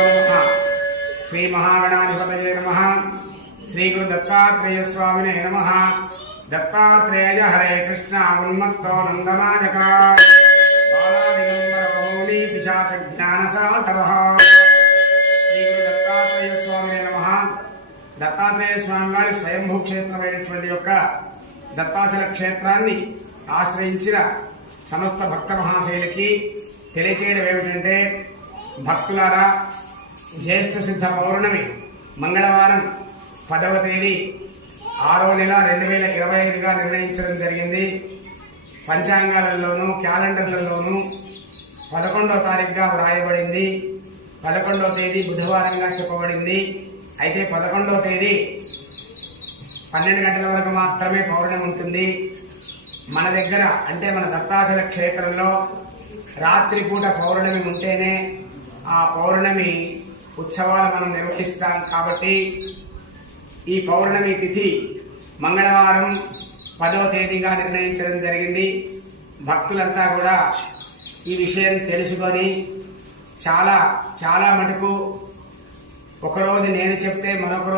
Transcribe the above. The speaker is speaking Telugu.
నమ. శ్రీ మహాగణాధిపతయే నమ. శ్రీ గురు దత్తాత్రేయ స్వామినే నమ. దత్తాత్రేయ హరే కృష్ణ ఉన్మత్తో నందనాయక బాలాదిగంబర కమౌలి పిశాచ జ్ఞాన సాగర శ్రీ గురు దత్తాత్రేయ స్వామినే నమ. దత్తాత్రేయ స్వామి వారి స్వయంభూ క్షేత్రమైనటువంటి యొక్క దత్తాచల క్షేత్రాన్ని ఆశ్రయించిన సమస్త భక్త మహాశైలకి తెలియచేయడం ఏమిటంటే భక్తులారా జ్యేష్ఠ సిద్ధ పౌర్ణమి మంగళవారం పదవ తేదీ ఆరో నెల రెండు వేల ఇరవై ఐదుగా నిర్ణయించడం జరిగింది. పంచాంగాలలోనూ క్యాలెండర్లలోనూ పదకొండవ తారీఖుగా వ్రాయబడింది. పదకొండవ తేదీ బుధవారంగా చెప్పబడింది. అయితే పదకొండవ తేదీ పన్నెండు గంటల వరకు మాత్రమే పౌర్ణమి ఉంటుంది. మన దగ్గర అంటే మన దత్తాచల క్షేత్రంలో రాత్రిపూట పౌర్ణమి ఉంటేనే ఆ పౌర్ణమి ఉత్సవాలు మనం నిర్వహిస్తాం కాబట్టి ఈ పౌర్ణమి తిథి మంగళవారం పదవ తేదీగా నిర్ణయించడం జరిగింది. భక్తులంతా కూడా ఈ విషయం తెలుసుకొని చాలా చాలా మటుకు ఒకరోజు నేను చెప్తే మరొక